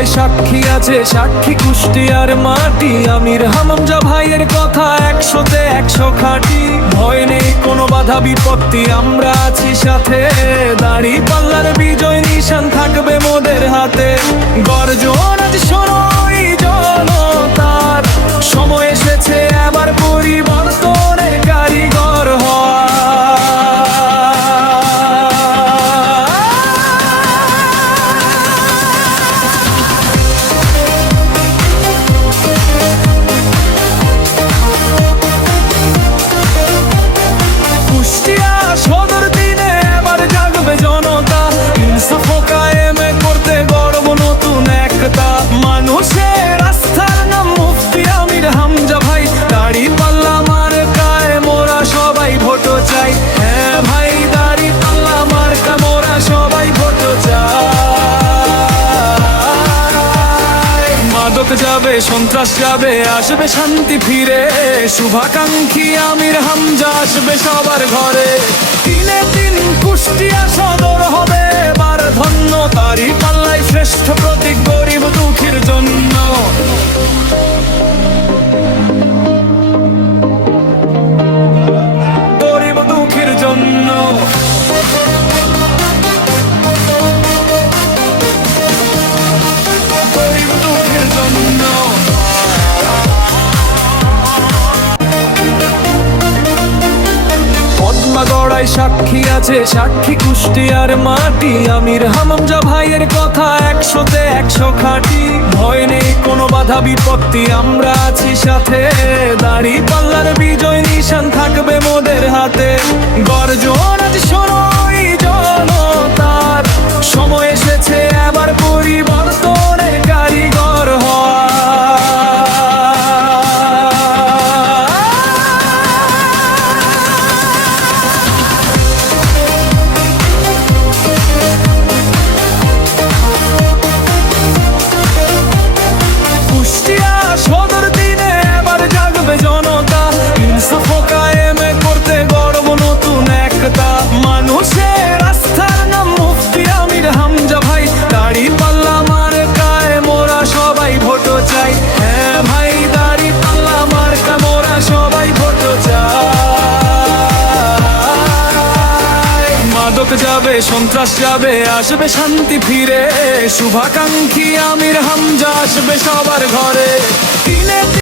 গড়াই সাক্ষী আছে, সাক্ষী কুষ্টিয়ার মাটি। আমির হামজা ভাইয়ের কথা 100-তে 100 খাঁটি। ভয় নেই কোনো বাধা বিপত্তি, আমরা আছি সাথে। দাঁড়িপাল্লার বিজয় নিশান থাকবে মোদের হাতে। গর্জন আজ শোনো এই জনতার, সময় এসেছে এবার পরিবর্তনের কারিগর হওয়া। কুষ্টিয়া সদর দিনে এবার জাগবে জনতা, ইনসাফ কায়েমে করতে গর্ব নতুন একটা। মানুষের আস্থার নাম মুফতি আমির হামজা ভাই। দাঁড়িপাল্লা মার্কায় মোরা সবাই ভোট চাই। হ্যাঁ ভাই, দাঁড়িপাল্লা মার্কা মোরা সবাই ভোট চাই। মাদক যাবে, সন্ত্রাস যাবে, আসবে শান্তি ফিরে। শুভাকাঙ্ক্ষী আমির হামজা আসবে সবার ঘরে। দিনে দিন কুষ্টিয়া সদর হবে এবার ধন্য। দাঁড়িপাল্লাই শ্রেষ্ঠ প্রতীক গরিব দুঃখীর জন্য। গরিব দুঃখীর জন্য। গরিব দুঃখীর জন্য। গড়াই সাক্ষী আছে, সাক্ষী কুষ্টিয়ার মাটি। আমির হামজা ভাইয়ের কথা 100-তে 100 খাঁটি। ভয় নেই কোনো বাধা বিপত্তি, আমরা আছি সাথে। দাঁড়িপাল্লার বিজয় নিশান থাকবে মোদের হাতে। গর্জন আজ শোনো এই জনতার, সময় এসেছে এবার পরিবর্তনের কারিগর হওয়া। কুষ্টিয়া সদর দিনে এবার জাগবে জনতা, ইনসাফ কায়েমে করতে গর্ব নতুন একটা। মানুষের আস্থার নাম মুফতি আমির হামজা ভাই। দাঁড়িপাল্লা মার্কায় মোরা সবাই ভোট চাই। হ্যাঁ ভাই, দাঁড়িপাল্লা মার্কা মোরা সবাই ভোট চাই। মাদক যাবে, সন্ত্রাস যাবে, আসবে শান্তি ফিরে। শুভাকাঙ্ক্ষী আমির হামজা আসবে সবার ঘরে। দিনে